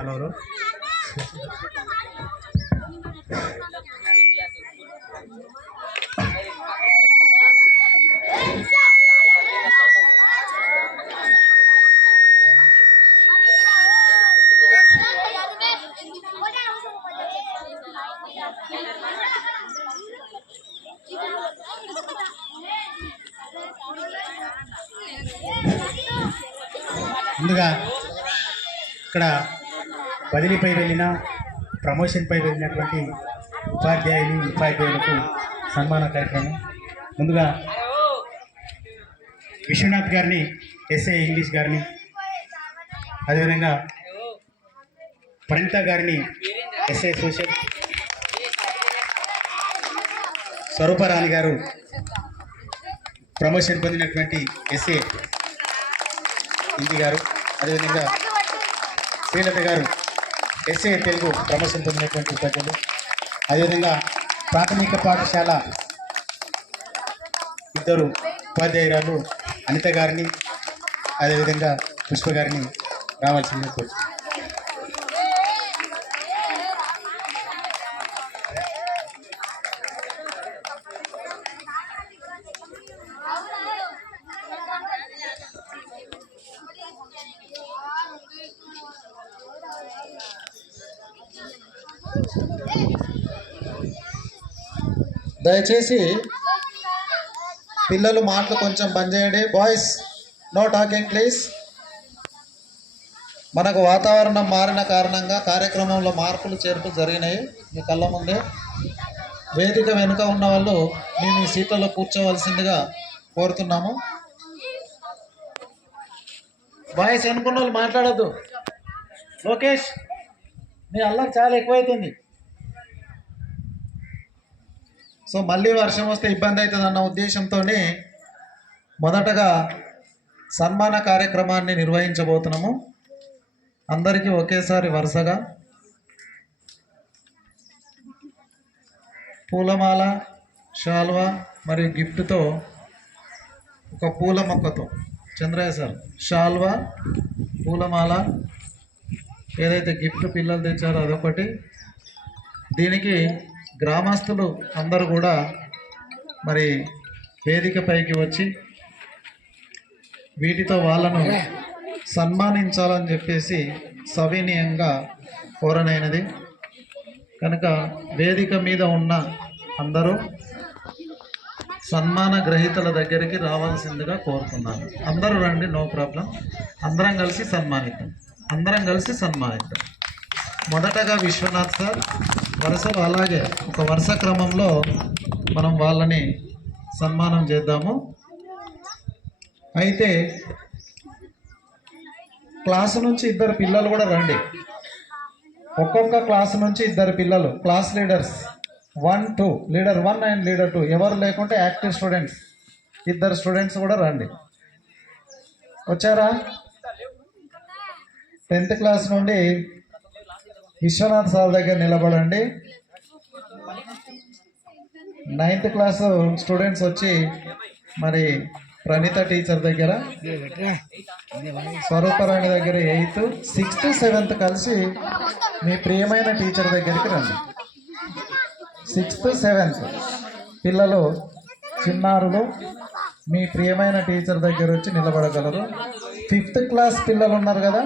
Hello ముందుగా ఇక్కడ బదిలీపై వెళ్ళిన ప్రమోషన్పై వెళ్ళినటువంటి ఉపాధ్యాయులకు సన్మాన కార్యక్రమం. ముందుగా విశ్వనాథ్ గారిని, ఎస్ఏ ఇంగ్లీష్ గారిని, అదేవిధంగా ప్రణీత గారిని ఎస్ఏ సోషల్, స్వరూపరాణి గారు ప్రమోషన్ పొందినటువంటి ఎస్ఏ హిందీ గారు, అదేవిధంగా శ్రీలత గారు ఎస్ఏ తెలుగు ప్రమోషన్ పొందినటువంటి ఉపాధ్యాయులు, అదేవిధంగా ప్రాథమిక పాఠశాల ఇద్దరు ఉపాధ్యాయురాలు అనిత గారిని, అదేవిధంగా పుష్ప గారిని రావాల్సిందిగా కోరుతున్నాను. దయచేసి పిల్లలు మాటలు కొంచెం బంద్ చేయండి. Boys, no talking please. మనకు వాతావరణం మారిన కారణంగా కార్యక్రమంలో మార్పులు చేర్పులు జరిగినాయి. మీ కళ్ళ ముందే వేదిక వెనుక ఉన్న వాళ్ళు మీ సీట్లలో కూర్చోవలసిందిగా కోరుతున్నాము. బాయ్స్ అనుకున్న వాళ్ళు మాట్లాడద్దు. లోకేష్, మీ అల్లరి చాలా ఎక్కువైతుంది. సో మళ్ళీ వర్షం వస్తే ఇబ్బంది అవుతుంది అన్న ఉద్దేశంతోనే మొదటగా సన్మాన కార్యక్రమాన్ని నిర్వహించబోతున్నాము. అందరికీ ఒకేసారి వరుసగా పూలమాల, శాల్వా మరియు గిఫ్ట్తో, ఒక పూల మొక్కతో, చంద్రయ్య సార్, శాల్వా, పూలమాల, ఏదైతే గిఫ్ట్ పిల్లలు తెచ్చారో అదొకటి. దీనికి గ్రామస్తులు అందరూ కూడా మరి వేదికపైకి వచ్చి వీటితో వాళ్ళను సన్మానించాలని చెప్పేసి సవినీయంగా కోరనైనది. కనుక వేదిక మీద ఉన్న అందరూ సన్మాన గ్రహీతల దగ్గరికి రావాల్సిందిగా కోరుతున్నాను. అందరూ రండి, నో ప్రాబ్లం. అందరం కలిసి సన్మానిద్దాం. మొదటగా విశ్వనాథ్ సార్, వరుసలో అలాగే ఒక వరుస క్రమంలో మనం వాళ్ళని సన్మానం చేద్దాము. అయితే క్లాసు నుంచి ఇద్దరు పిల్లలు కూడా రండి. ఒక్కొక్క క్లాసు నుంచి ఇద్దరు పిల్లలు, class leaders 1, 2, leader 1 and leader 2, ఎవరు లేకుంటే యాక్టివ్ స్టూడెంట్స్ ఇద్దరు స్టూడెంట్స్ కూడా రండి. వచ్చారా? 10th క్లాస్ నుండి విశ్వనాథ్ సార్ దగ్గర నిలబడండి. 9th క్లాస్ స్టూడెంట్స్ వచ్చి మరి ప్రణీత టీచర్ దగ్గర, స్వరూపరాణి దగ్గర 8th, 6th, 7th కలిసి మీ ప్రియమైన టీచర్ దగ్గరికి రండి. 6th, 7th పిల్లలు, చిన్నారులు మీ ప్రియమైన టీచర్ దగ్గర వచ్చి నిలబడగలరు. 5th క్లాస్ పిల్లలు ఉన్నారు కదా,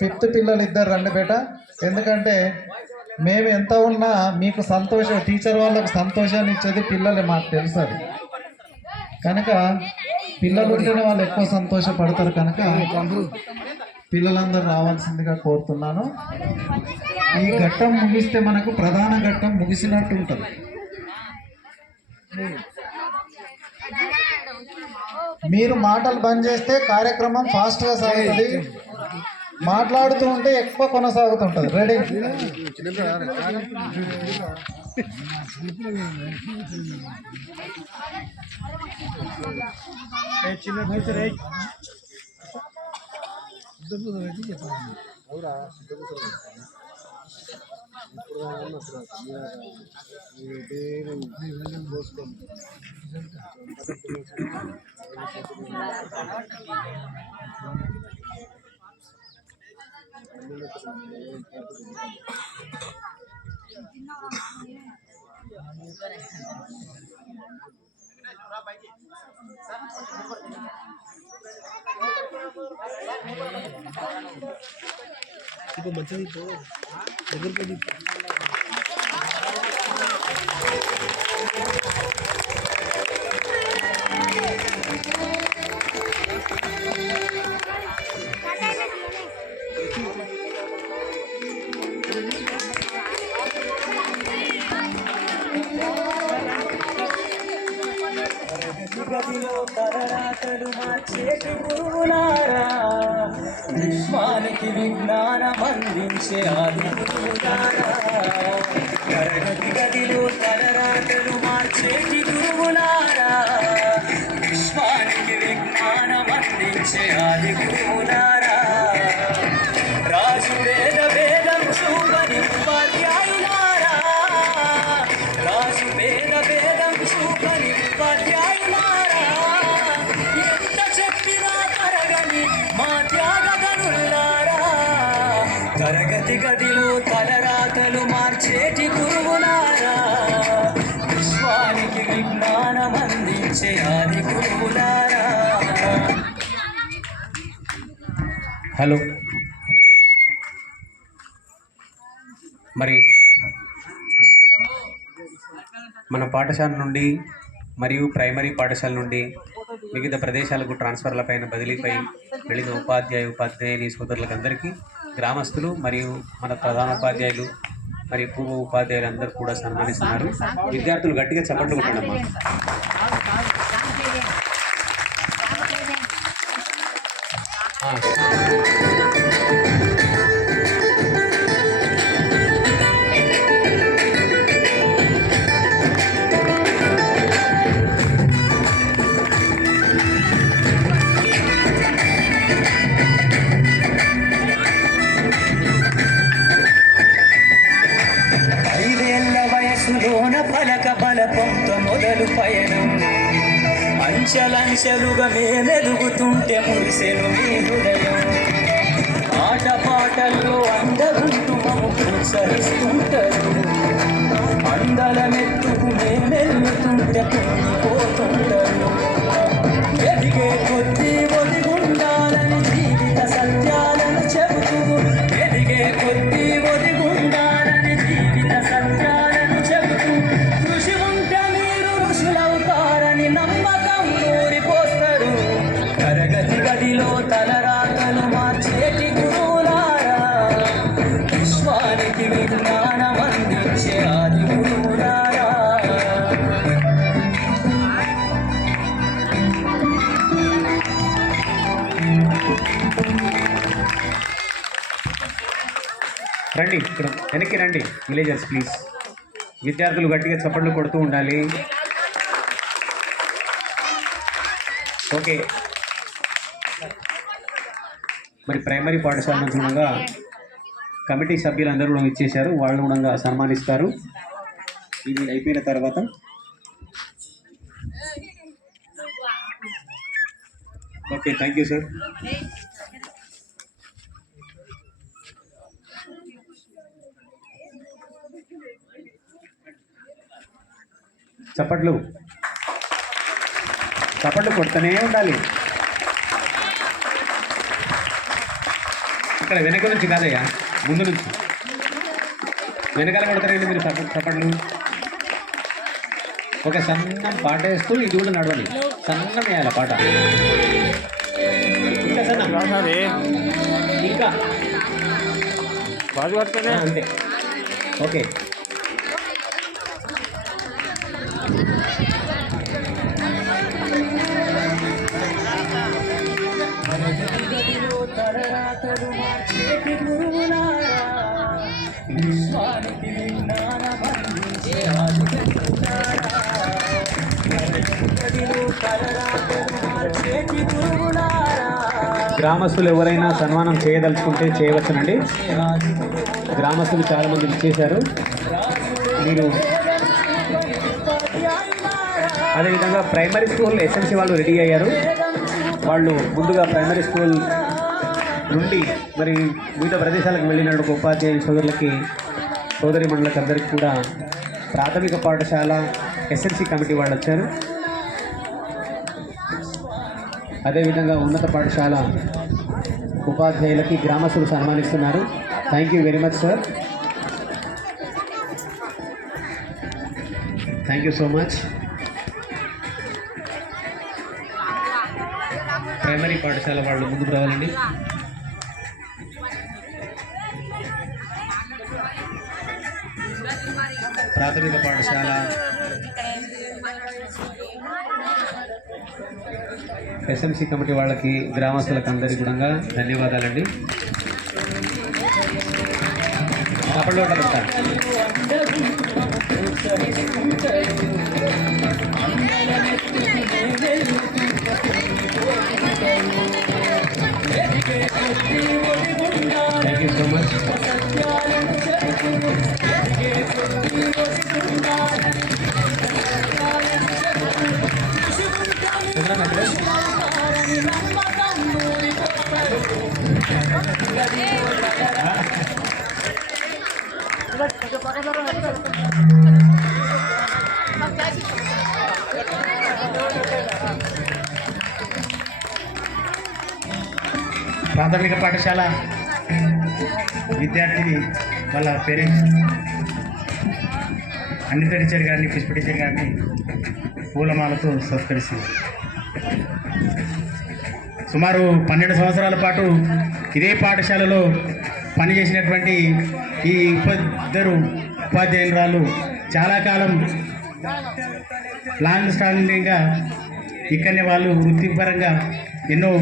5th పిల్లలు ఇద్దరు రండి బేట. ఎందుకంటే మేము ఎంత ఉన్నా మీకు సంతోషం, టీచర్ వాళ్ళకు సంతోషాన్ని ఇచ్చేది పిల్లలే, మాకు తెలుసు అది. కనుక పిల్లలు ఉంటేనే వాళ్ళు ఎక్కువ సంతోషపడతారు. కనుక పిల్లలందరూ రావాల్సిందిగా కోరుతున్నాను. ఈ ఘట్టం ముగిస్తే మనకు ప్రధాన ఘట్టం ముగిసినట్టు ఉంటుంది. మీరు మాటలు బంద్ చేస్తే కార్యక్రమం ఫాస్ట్గా సాగుతుంది. మాట్లాడుతూ ఉంటే ఎక్కువ కొనసాగుతుంటుంది. రెడీ? గదిలో తలరాతలు మార్చేటి గురువులారా, విశ్వానికి విజ్ఞానం అందించే ఆది గురువులారా. తరగతి గదిలో తలరాతలు మార్చేటి గురువులారా, విశ్వానికి విజ్ఞానం అందించే ఆది గురువులారా. రాజు వేదం చూపని ఉపాధ్యాయులారా, రాజు వేదం చూపని ఉపాధ్యాయులారా. ఎంత చెప్పినా తరగని మా త్యాగధనులారా, తరగతి గదిలో తలరాతలు మార్చేటి గురువులారా, విశ్వానికి విజ్ఞానం అందించే ఆది గురువులారా. హలో, మరి మన పాఠశాల నుండి మరియు ప్రైమరీ పాఠశాల నుండి వివిధ ప్రదేశాలకు ట్రాన్స్ఫర్లపైన బదిలీపై వెళ్ళిన ఉపాధ్యాయుని సోదరులకు అందరికీ, గ్రామస్తులు మరియు మన ప్రధాన ఉపాధ్యాయులు మరియు పూర్వ ఉపాధ్యాయులు అందరూ కూడా సన్మానిస్తున్నారు. విద్యార్థులు గట్టిగా చప్పట్లు కొట్టండమ్మా. పలక బలపంతో మొదలు పయనం, అంచెలంచెలుగా మేమెదుగుతుంటే మురిసెను మీ హృదయం. ఆట పాటల్లో అందగుంటూ మము ప్రోత్సహిస్తుంటారు, అందల మెట్టుకు మేమెల్లుతుంటే పొంగిపోతుంటారు. ఎదిగే కొద్దీ ఒదిగుండాలని జీవిత సత్యాలను చెబుతూ, ఎదిగే కొద్దీ ఒదిగుండాలని జీవిత సత్యాలను చెబుతూ, కృషి ఉంటే మీరు ఋషులవుతారని నమ్మకం ఊరిపోస్తారు. తరగతి గదిలో తలరాతలు మార్చేటి గురువులారా, విశ్వానికి విజ్ఞానం అందించే ఆది గురువులారా. రండి, ఇక్కడ వెనక్కి రండి విలేజర్స్ ప్లీజ్. విద్యార్థులు గట్టిగా చప్పట్లు కొడుతూ ఉండాలి. ఓకే, మరి ప్రైమరీ పాఠశాల నుంచి కూడా కమిటీ సభ్యులందరూ కూడా ఇచ్చేశారు, వాళ్ళు కూడా సన్మానిస్తారు. ఇది అయిపోయిన తర్వాత ఓకే, థ్యాంక్ యూ సార్. చప్పట్లు కొడుతూనే ఉండాలి. ఇక్కడ వెనక నుంచి కాదయ్యా, ముందు నుంచి. వెనకాల కొడతారండి మీరు చప్పట్లు. ఒక సన్నం పాట వేస్తూ ఇది కూడా నడవాలి, సన్నం వేయాలి పాట. ఇంకా సన్నం, ఇంకా అంతే. ఓకే, తలరాతలు మార్చేటి గురువులారా, విశ్వానికి విజ్ఞానం అందించే ఆది గురువులారా. తలరాతలు మార్చేటి గురువులారా. గ్రామస్తులు ఎవరైనా సన్మానం చేయదలుచుకుంటే చేయవచ్చునండి. గ్రామస్తులు చాలామంది ఇచ్చేశారు. మీరు అదేవిధంగా ప్రైమరీ స్కూల్ ఎస్ఎంసీ వాళ్ళు రెడీ అయ్యారు. వాళ్ళు ముందుగా ప్రైమరీ స్కూల్ నుండి మరి వివిధ ప్రదేశాలకు వెళ్ళినటువంటి ఉపాధ్యాయుల సోదరులకి సోదరి మండలికి అందరికీ కూడా ప్రాథమిక పాఠశాల ఎస్ఎల్సి కమిటీ వాళ్ళు వచ్చారు. అదేవిధంగా ఉన్నత పాఠశాల ఉపాధ్యాయులకి గ్రామస్తులు సన్మానిస్తున్నారు. Thank you very much sir. Thank you so much. Primary పాఠశాల వాళ్ళు ముందుకు రావాలండి. ప్రాథమిక పాఠశాల ఎస్ఎంసి కమిటీ వాళ్ళకి గ్రామస్తులకు అందరికీ కూడా ధన్యవాదాలండి. అప్పట్లో పెడతారు. Thank you so much. ప్రాథమిక పాఠశాల విద్యార్థిని వాళ్ళ పేరెంట్స్ అనిత టీచర్ గారిని, పుష్ప టీచర్ గారిని పూలమాలతో సత్కరిస్తుంది. సుమారు 12 సంవత్సరాల పాటు ఇదే పాఠశాలలో పనిచేసినటువంటి ఈ ఇద్దరు ఉపాధ్యాయురాలు చాలా కాలం లాంగ్ స్టాండింగ్గా ఇక్కడనే వాళ్ళు వృత్తిపరంగా ఎన్నో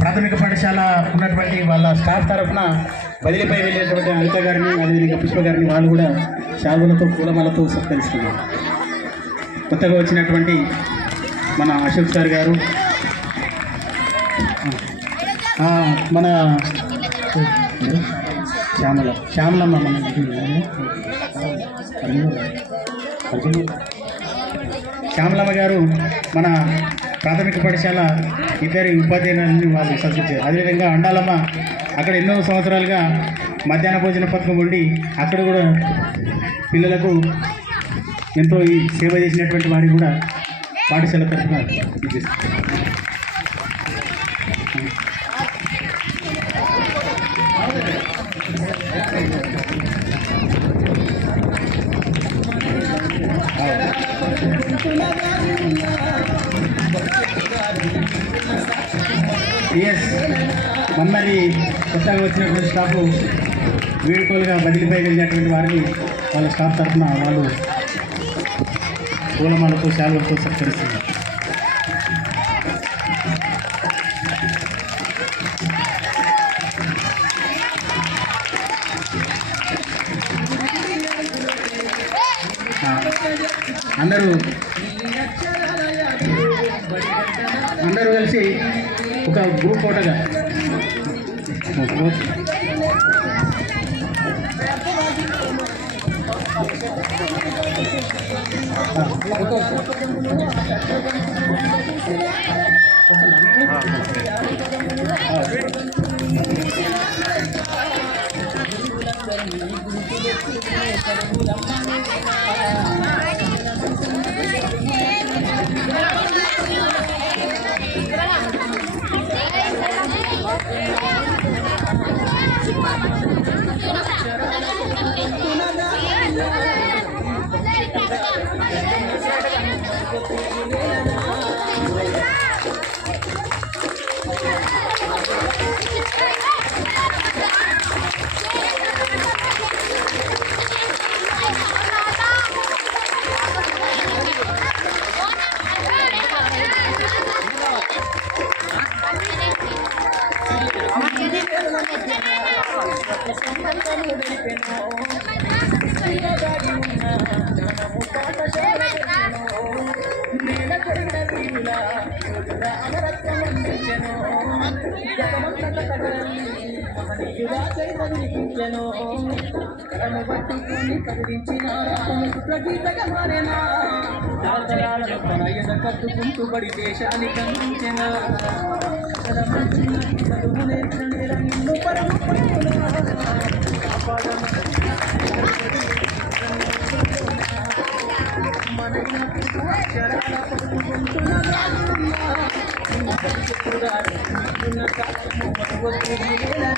ప్రాథమిక పాఠశాల ఉన్నటువంటి వాళ్ళ స్టాఫ్ తరఫున బదిలీపై వెళ్ళేటువంటి అనిత గారిని, అదేవిధంగా పుష్ప గారిని వాళ్ళు కూడా శాలువలతో పూలమాలతో సత్కరిస్తున్నారు. కొత్తగా వచ్చినటువంటి మన అశోక్ సార్ గారు, మన శ్యామలమ్మ, మన శ్యామలమ్మ గారు మన ప్రాథమిక పాఠశాల ఇద్దరి ఉపాధ్యాయులని వాళ్ళు సత్కరించారు. అదేవిధంగా అండాలమ్మ అక్కడ ఎన్నో సంవత్సరాలుగా మధ్యాహ్న భోజన పథకం ఉండి అక్కడ కూడా పిల్లలకు ఎంతో ఈ సేవ చేసినటువంటి వారికి కూడా పాఠశాల తరఫున మమ్మల్ని కొత్తగా వచ్చినటువంటి స్టాఫ్ వీడుకోలుగా బదిలీపై వెళ్ళినటువంటి వారిని వాళ్ళ స్టాఫ్ తరఫున వాళ్ళు పూలమాలతో శాలువలతో సత్కరిస్తున్నారు. అందరూ కలిసి ఒక గ్రూప్ ఫోటోగా గడిపెనో ఇలా దాగి ఉన్న జ్ఞానము పాఠశాలలో నేల కొరిన వీరుల అమరత్వం అందించెను జగమంతట తగరని మహనీయుగా చరిత వినిపించెను కలను పట్టుకొని కదిలించిన ప్రగీతగా మారేనా తరతరాలను తన ఎద కట్టుకుంటూ బడి దేశానికి అందించిన చదువు నేర్చిన నేల నిన్ను పరము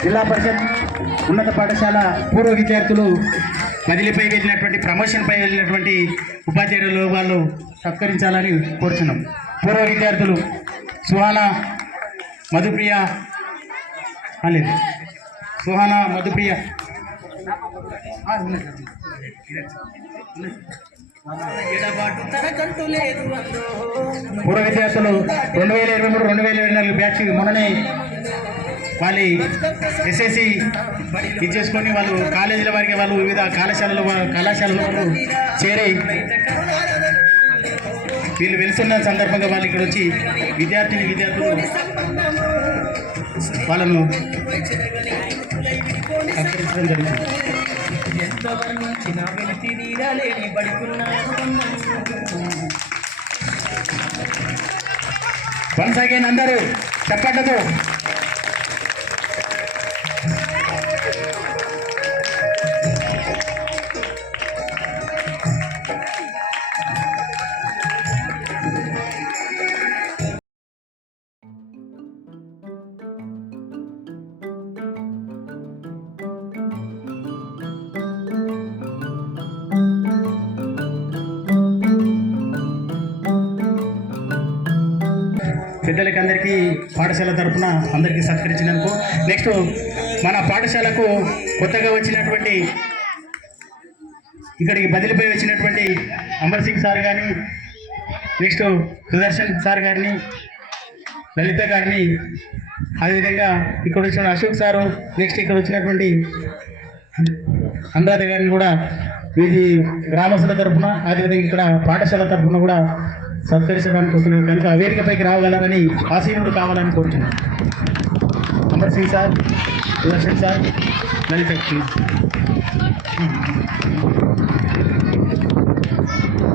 జిల్లా పరిషత్ ఉన్నత పాఠశాల పూర్వ విద్యార్థులు బదిలీపై వెళ్ళినటువంటి ప్రమోషన్పై వెళ్ళినటువంటి ఉపాధ్యాయులు వాళ్ళు సత్కరించాలని కోరుచున్నాం. పూర్వ విద్యార్థులు సుహానా మధుప్రియ లేదు సుహానా మధుప్రియ ఎడబాటు తనకంటూ లేదు అందో పూర్వ విద్యార్థులు 2023-2024 బ్యాచ్ మొన్ననే వాళ్ళు ఎస్ఎస్సి ఇచ్చేసుకొని వాళ్ళు కాలేజీల వారికి వాళ్ళు వివిధ కళాశాలలో వాళ్ళు చేరి వీళ్ళు వెళ్తున్న సందర్భంగా వాళ్ళు ఇక్కడ వచ్చి విద్యార్థులు వాళ్ళను సత్కరించడం జరిగింది. ఎంత వర్ణించిన వెలితి నీరాలేని పడుకున్నాను కొనసాగిన అందరూ చప్పట్లతో పెద్దలకి అందరికీ పాఠశాల తరఫున అందరికీ సత్కరించినందుకు నెక్స్ట్ మన పాఠశాలకు కొత్తగా వచ్చినటువంటి ఇక్కడికి బదిలీపై వచ్చినటువంటి అమర్ సింగ్ సార్ కానీ నెక్స్ట్ సుదర్శన్ సార్ గారిని లలిత గారిని అదేవిధంగా ఇక్కడ వచ్చిన అశోక్ సారు నెక్స్ట్ ఇక్కడ వచ్చినటువంటి అనురాధ గారిని కూడా వీరి గ్రామస్తుల తరఫున అదేవిధంగా ఇక్కడ పాఠశాల తరఫున కూడా సత్కరించడానికి వస్తున్నారు కనుక వేదికపైకి రాగలరని ఆశీనుడు కావాలని కోరుతున్నాను. అమర్ సింగ్ సార్, సుదర్శన్ సార్, లలిత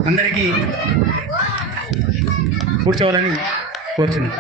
అందరికీ కూర్చోవాలని కోరుతున్నాను.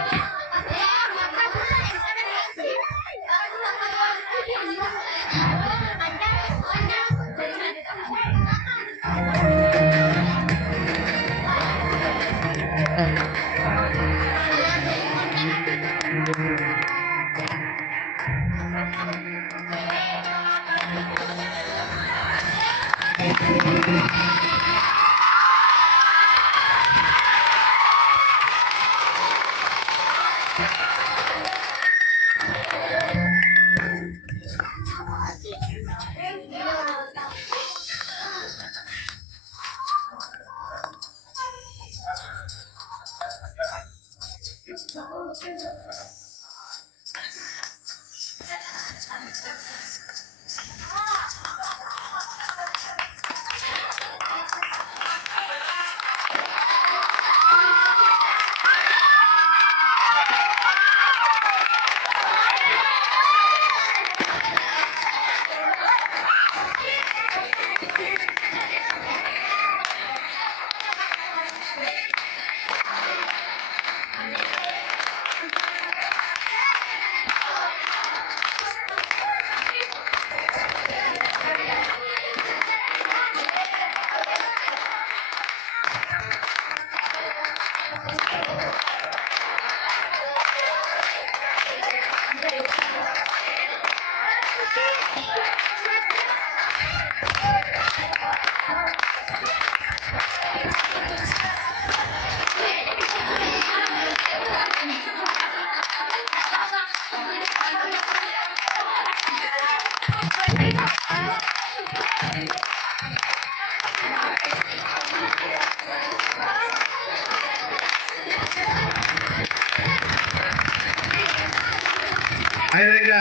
అదేవిధంగా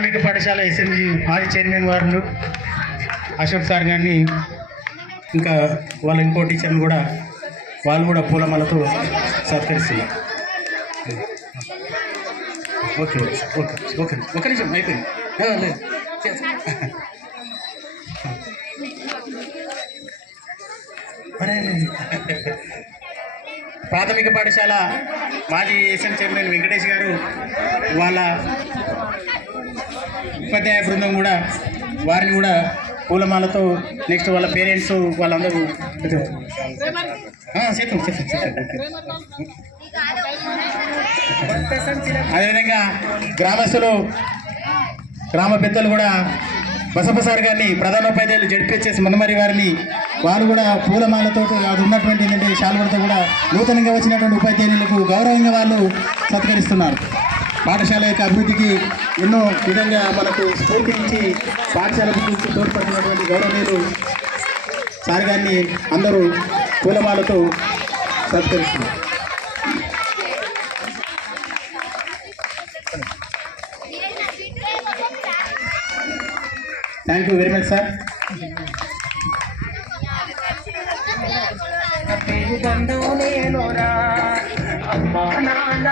ప్రాథమిక పాఠశాల ఎస్ఎంజి మాజీ చైర్మన్ వారు అశోక్ సార్ గారిని ఇంకా వాళ్ళ ఇంకో టీచర్ని కూడా వాళ్ళు కూడా పూలమాలతో సత్కరిస్తున్నారు. ఓకే ఓకే ఓకే ఒక నిమిషం అయిపోయింది. లేదు ప్రాథమిక పాఠశాల మాజీ ఎస్ఎం చైర్మన్ వెంకటేష్ గారు వాళ్ళ ఉపాధ్యాయ బృందం కూడా వారిని కూడా పూలమాలతో నెక్స్ట్ వాళ్ళ పేరెంట్స్ వాళ్ళందరూ అదేవిధంగా గ్రామస్తులు గ్రామ పెద్దలు కూడా బసపసారి గారిని ప్రధానోపాధ్యాయులు జడ్పీహెచ్ఎస్ మందమరి వారిని వారు కూడా పూలమాలతో అది ఉన్నటువంటి ఏంటంటే శాలువలతో కూడా నూతనంగా వచ్చినటువంటి ఉపాధ్యాయులకు గౌరవంగా వాళ్ళు సత్కరిస్తున్నారు. పాఠశాల యొక్క అభివృద్ధికి ఎన్నో విధంగా మనకు స్ఫూర్తించి పాఠశాల అభివృద్ధికి తోడ్పడుతున్నటువంటి గౌరవనీయులు సార్ గారిని అందరూ పూలమాలతో సత్కరిస్తున్నారు. Thank you very much sir. అమ్మా నాన్న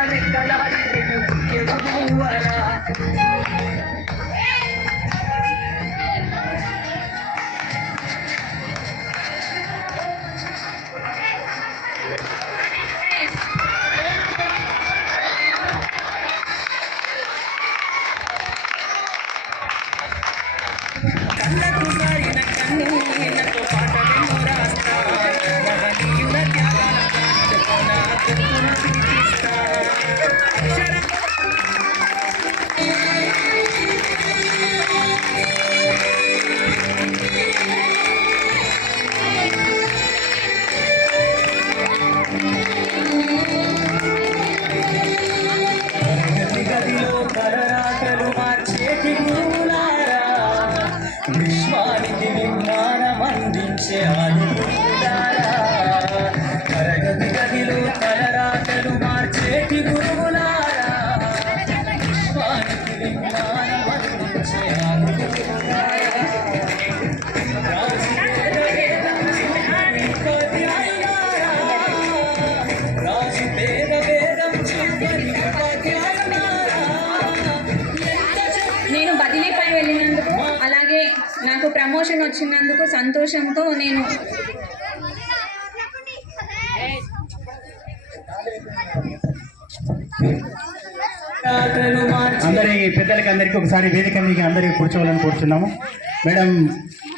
కళ్ళకు మారిన కన్నీళ్లతో పాటలను రాస్తా మహనీయుల త్యాగాల గుర్తును పిలిపిస్తా. గదిలో కరరాటలు మార్చేటి గురువులారా, విశ్వానికి విజ్ఞానం అందించే ఆదిగురువులారా. తరగతి గదిలో కరరాటలు మార్చేటి గురువులారా, విశ్వానికి విజ్ఞానం అందించే ఆదిగురువులారా. రాజు పేద వేదం చిన్నారి ఉపాధ్యాయులారా, రాజు పేద వేదం చిన్నారి ఉపాధ్యాయులారా. నేను బదిలీపై వెళ్ళినందుకు అలాగే నాకు ప్రమోషన్ వచ్చినందుకు సంతోషంతో నేను అందరి పెద్దలకి అందరికీ ఒకసారి వేదిక మీకు అందరికీ కూర్చోవాలని కోరుచున్నాము. మేడం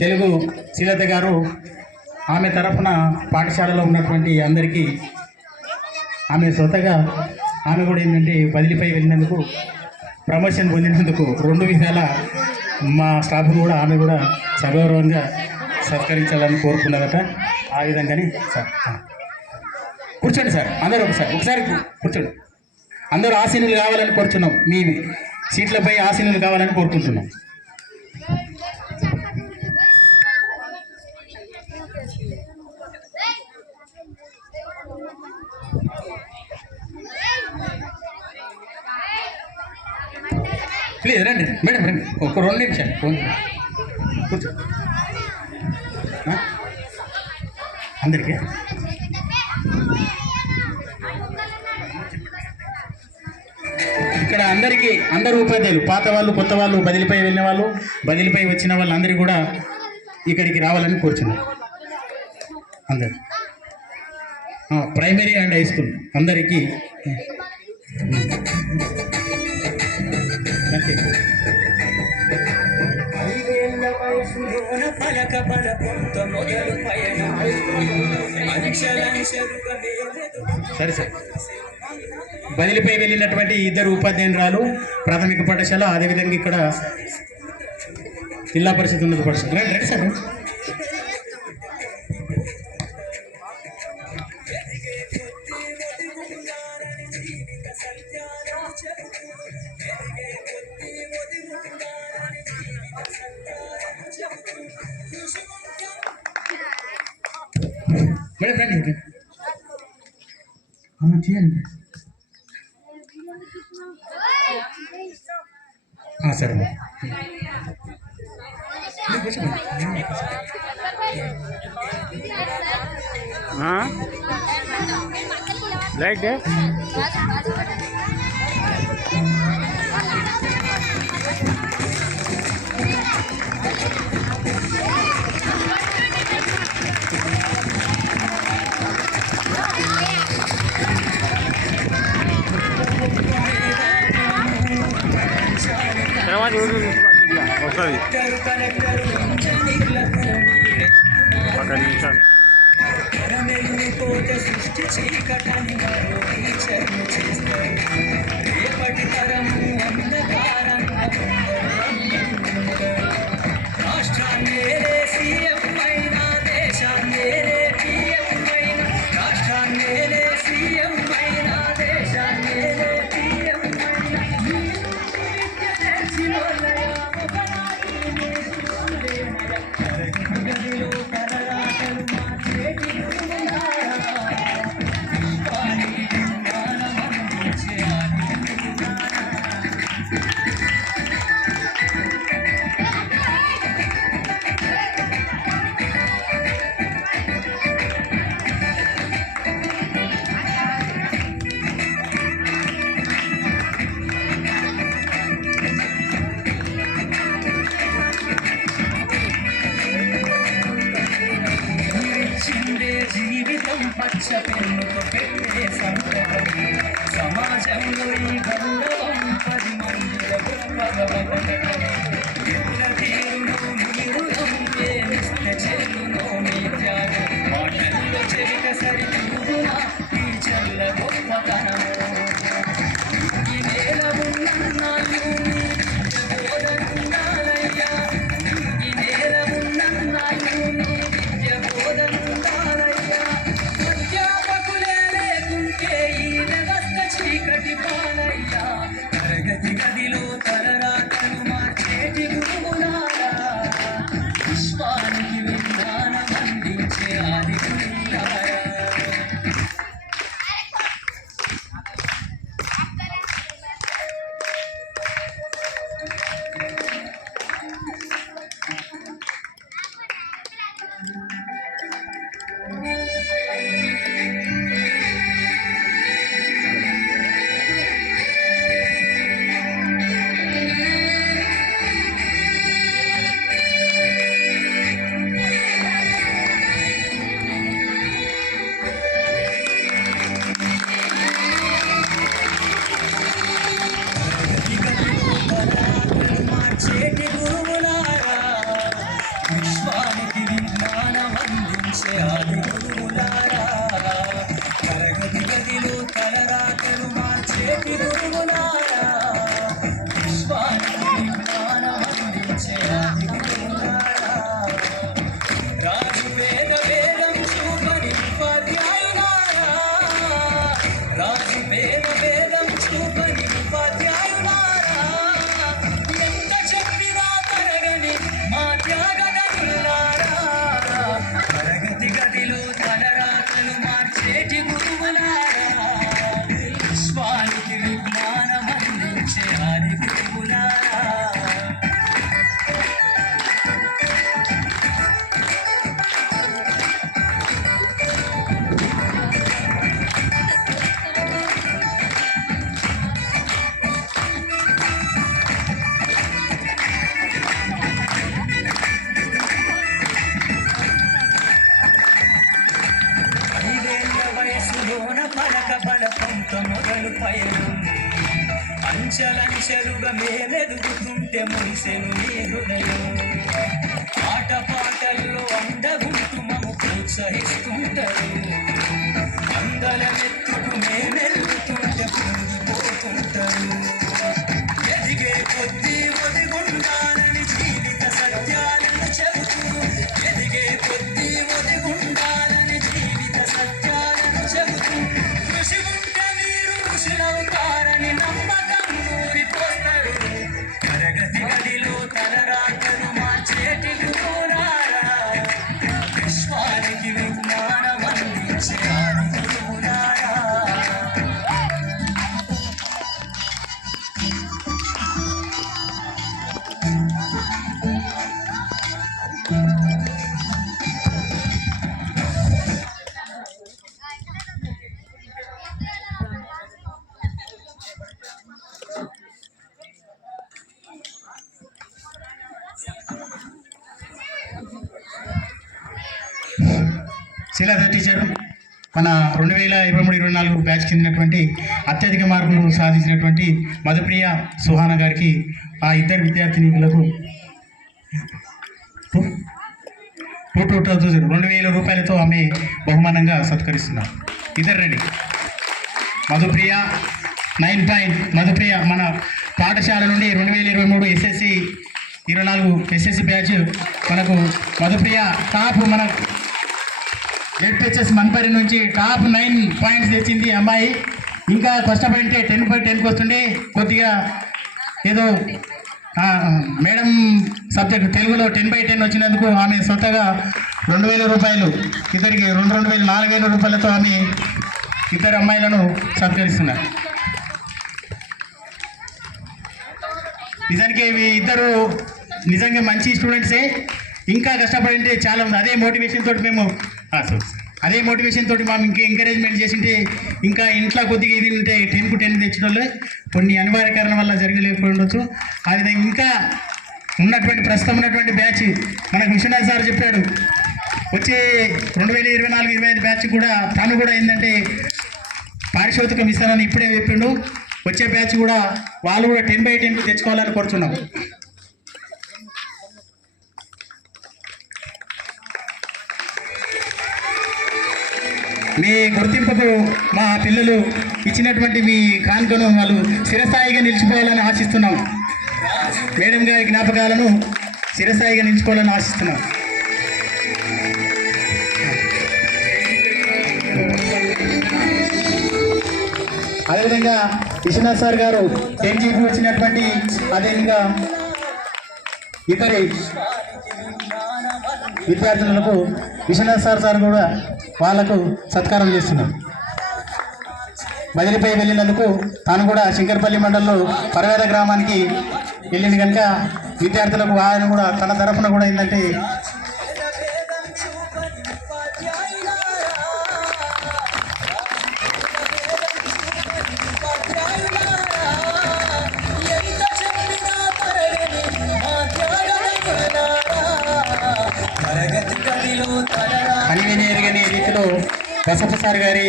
తెలుగు శ్రీలత గారు ఆమె తరఫున పాఠశాలలో ఉన్నటువంటి అందరికీ ఆమె స్వతగా ఆమె కూడా ఏంటంటే బదిలీపై వెళ్ళినందుకు ప్రమోషన్ పొందినందుకు రెండు విధాల మా స్టాఫ్ కూడా ఆమె కూడా సగౌరవంగా సత్కరించాలని కోరుకున్నదట. ఆ విధంగానే సార్ కూర్చోండి సార్, అందరూ ఒకసారి కూర్చోండి. అందరూ ఆసీనులు కావాలని కోరుచున్నాం, మీ సీట్లపై ఆసీనులు కావాలని కోరుకుంటున్నాం. ప్లీజ్ రండి మేడం, రండి ఒక 2 నిమిషాలు కూర్చో. అందరికీ ఇక్కడ అందరూ ఉపాధ్యాయులు పాత వాళ్ళు కొత్త వాళ్ళు బదిలీపై వెళ్ళిన వాళ్ళు బదిలీపై వచ్చిన వాళ్ళందరికీ కూడా ఇక్కడికి రావాలని కోరుచున్నారు. అందరు ప్రైమరీ అండ్ హై స్కూల్ అందరికీ ఐదేళ్ల వయసులోన పలక పలకొంత మొదలు పయనం అంచెలంచెలుగా సరే సార్. బదిలీపై వెళ్ళినటువంటి 2 ఉపాధ్యాయురాలు ప్రాథమిక పాఠశాల, అదేవిధంగా ఇక్కడ జిల్లా పరిషత్ ఉన్నత పాఠశాల. రండి సార్. మేడం రండి చేయండి. సరే రైట్. తర్వాత వస్తుంది ఒక నిమిషం. సృష్టి చీకటని మరో టీచర్లు చేస్తారు. రేపటి తరము అంధకారంగా రాష్ట్రాన్ని సీఎం అయినా దేశాన్ని పిఎం అయినా రాష్ట్రాన్ని సీఎం అయినా దేశాన్ని పిఎం అయినా గదిలో కలరాటలు మార్చేటి జీవితం పచ్చ పెన్నుతో పెట్టే సంతకం సమాజంలో ఈ గౌరవం 10 మందిల గొప్పగా బతకటం. ఎల్ల తీరును మీరు ప్రేమిస్తే చెల్లునో మీ త్యాగం. మాటల్లో చెవిక సరితూగునా టీచర్ల గొప్పతనము. ఈ నేల ఉన్నన్నాళ్ళు నీ బోధనుండాలయ్యా. ఈ నేల ఉన్నన్నాళ్ళు నీ విద్య బోధనుండాలయ్యా. అధ్యాపకులే లేకుంటే ఈ వ్యవస్థ చీకటి పాలయ్యా. తరగతి గదిలో తలరాతలు మార్చేటి గురువులారా. విశ్వానికి విజ్ఞానం అందించే ఆది గురువులారా. మార్చేటి గురువులారా. విశ్వానికి విజ్ఞానం అందించే ఆది గురువులారా. తరగతి గదిలో తలరాతలు మార్చేటి గురువులారా. విశ్వానికి విజ్ఞానం అందించే ఆది గురువులారా. రాజు వేదం చూపని ఉపాధ్యాయులారా. రాజు వేదం చూపని ఉపాధ్యాయులారా. ఎంత చెప్పినా తరగని మా త్యాగదనులారా. తరగతి గదిలో తలరాతలు మార్చేటి గురువులారా. విశ్వానికి విజ్ఞానం అందించే ఆది గురువులారా. వయసులోన పలక బలపంత మొదలు పయనం. అంచెలంచెలుగా మేమెదుగుతుంటే మురిసెను నీ హృదయం. ఆట పాటల్లో అండగుంటూ మము ప్రోత్సహిస్తుంటారు. అందలమెత్తుకు మేమెరుగుతుంటే పొంగిపోతుంటారు. ఎదిగే కొద్దీ ఒదిగుండాలని జీవిత సత్యాలను చెబుతూ. ఎదిగే కొద్దీ ఒదిగుండాలని జీవిత సత్యాలను చెబుతూ. కృషి ఉంటే మీరు ఋషులవుతారని నమ్మకం ఊరిపోస్తారు. తరగతి గదిలో తలరాతలు శ్రీలత టీచర్ మన 2023-24 బ్యాచ్ చెందినటువంటి అత్యధిక మార్కులు సాధించినటువంటి మధుప్రియ సుహానా గారికి ఆ ఇద్దరు విద్యార్థినిలకు 2,000 రూపాయలతో ఆమె బహుమానంగా సత్కరిస్తున్నారు. ఇద్దరు రండి. మధుప్రియ 9 పాయింట్. మధుప్రియ మన పాఠశాల నుండి 2023 SSC 24 SSC బ్యాచ్ మనకు మధుప్రియ టాప్ మన జెడ్పిహెచ్ఎస్ మన్పరి నుంచి టాప్ 9 పాయింట్స్ తెచ్చింది అమ్మాయి. ఇంకా కష్టపడితే 10/10కి వస్తుండే. కొద్దిగా ఏదో మేడం సబ్జెక్ట్ తెలుగులో 10/10 వచ్చినందుకు ఆమె స్వతగా 2,000 రూపాయలు ఇద్దరికి 4,000 రూపాయలతో ఆమె ఇద్దరు అమ్మాయిలను సత్కరిస్తున్నారు. నిజానికి ఇద్దరు నిజంగా మంచి స్టూడెంట్సే. ఇంకా కష్టపడింటే చాలా ఉంది. అదే మోటివేషన్ తోటి మేము ఇంకా ఎంకరేజ్మెంట్ చేసింటే ఇంకా ఇంట్లో కొద్దిగా ఇది ఉంటే 10కు 10 తెచ్చడంలో కొన్ని అనివార్య కారణం వల్ల జరగలేకపోయి ఉండొచ్చు. ఆ విధంగా ఇంకా ప్రస్తుతం ఉన్నటువంటి బ్యాచ్ మనకు విశ్వనాథ్ సార్ చెప్పాడు, వచ్చే 2024-25 బ్యాచ్ కూడా తను కూడా ఏంటంటే పారితోషికం ఇస్తానని ఇప్పుడే చెప్పిండు. వచ్చే బ్యాచ్ కూడా వాళ్ళు కూడా 10/10 తెచ్చుకోవాలని కోరుతున్నాం. మీ గుర్తింపుకు మా పిల్లలు ఇచ్చినటువంటి మీ కానుకను వాళ్ళు స్థిరస్థాయిగా నిలిచిపోవాలని ఆశిస్తున్నాం. మేడం గారి జ్ఞాపకాలను స్థిరస్థాయిగా నిలిచిపోవాలని ఆశిస్తున్నాం. అదేవిధంగా విశ్వనాథ్ సార్ గారు 10G వచ్చినటువంటి అదేవిధంగా ఇద్దరి విద్యార్థులకు విశ్వనాథ్ సార్ కూడా వాళ్లకు సత్కారం చేస్తున్నారు. బదిలీపై వెళ్ళినందుకు తాను కూడా శంకర్పల్లి మండలంలో పరవేద గ్రామానికి వెళ్ళింది కనుక విద్యార్థులకు ఆయన కూడా తన తరఫున కూడా ఏంటంటే ఎరగని రీతిలో బసప్ప సార్ గారి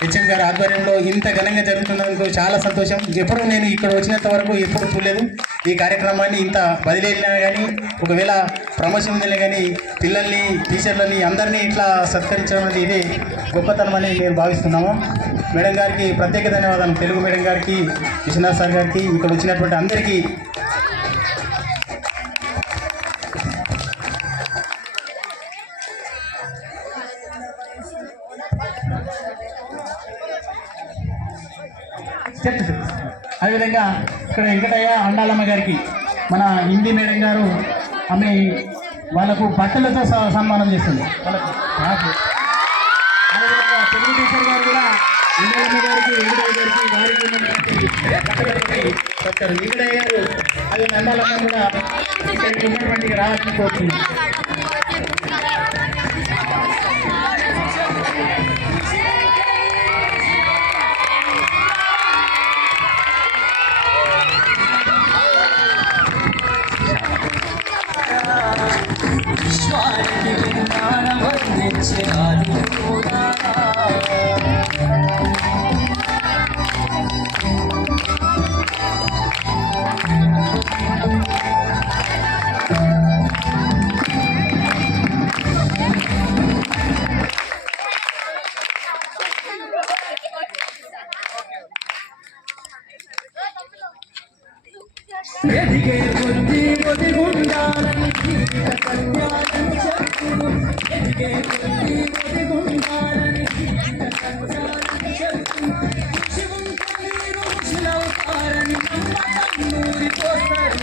హెచ్ఎం గారి ఆధ్వర్యంలో ఇంత ఘనంగా జరుగుతున్నందుకు చాలా సంతోషం. ఎప్పుడు నేను ఇక్కడ వచ్చినంత వరకు ఎప్పుడు చూడలేదు ఈ కార్యక్రమాన్ని. ఇంత బదిలీ వెళ్ళినా కానీ ఒకవేళ ప్రమోషన్ వెళ్ళినా కానీ పిల్లల్ని టీచర్లని అందరినీ ఇట్లా సత్కరించడం అనేది ఇదే గొప్పతనం అని నేను భావిస్తున్నాము. మేడం గారికి ప్రత్యేక ధన్యవాదాలు. తెలుగు మేడం గారికి, విశ్వనాథ్ సార్ గారికి, ఇక్కడ వచ్చినటువంటి అందరికీ అదేవిధంగా ఇక్కడ వెంకటయ్య అండాలమ్మ గారికి మన హిందీ మేడం గారు ఆమె వాళ్ళకు బట్టలతో సన్మానం చేస్తుంది. వాళ్ళకు అదేవిధంగా తెలుగు టీచర్ గారు కూడా అండాలమ్మ గారికి, వెంకటయ్య గారికి డాక్టర్ వెంకటయ్య గారు అదే అండాలమ్మ కూడా ఇక్కడికి ఉన్నటువంటి రావాలని కోరుతున్నాం. ఎదిగే కొద్ది ఒదిగుండాలని జీవిత కళ్యాణం చెప్పును. ఎదిగే కొద్ది ఒదిగుండాలని జీవిత కళ్యాణం చెప్పును. శివుంతో మీరు ఋషులవుతారని నూరిపోతారు.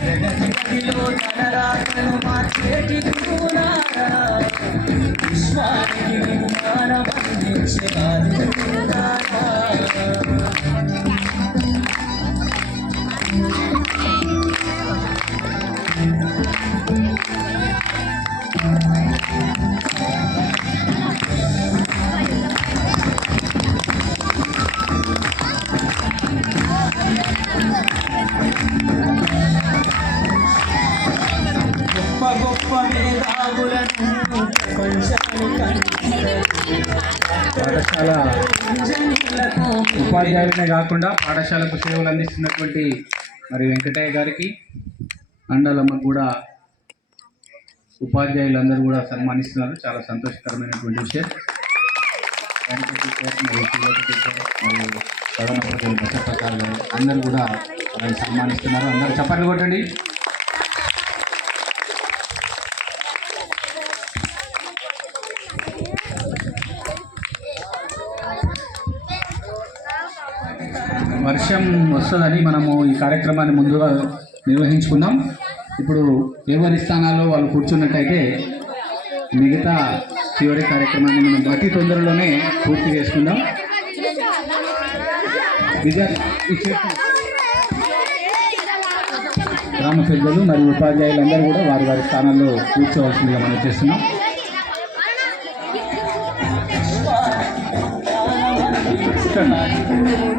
ప్రగతి గదిలో తన రాకను మార్చేటి గురువులారా, విశ్వానికి విజ్ఞానం అందించే గురువులారా. గొప్ప గొప్ప మేధావులను పాఠశాల ఉపాధ్యాయులనే కాకుండా పాఠశాలకు సేవలు అందిస్తున్నటువంటి మరి వెంకటయ్య గారికి అండాలమ్మకు కూడా ఉపాధ్యాయులందరూ కూడా సన్మానిస్తున్నారు. చాలా సంతోషకరమైనటువంటి విషయం. వెంకట టీచర్ మరియు పిల్లల టీచర్ మరియు ప్రధాన బసప్రసాద్ గారు అందరూ కూడా వాళ్ళని సన్మానిస్తున్నారు. అందరూ చప్పట్లు కొట్టండి. వర్షం వస్తుందని మనము ఈ కార్యక్రమాన్ని ముందుగా నిర్వహించుకుందాం. ఇప్పుడు ఎవరి స్థానాల్లో వాళ్ళు కూర్చున్నట్టయితే మిగతా చివరి కార్యక్రమాన్ని మనం అతి తొందరలోనే పూర్తి చేసుకుందాం. గ్రామ పెద్దలు మరియు ఉపాధ్యాయులందరూ కూడా వారి వారి స్థానాల్లో కూర్చోవలసిందిగా మనం చేస్తున్నాం. జ్ఞానమందించే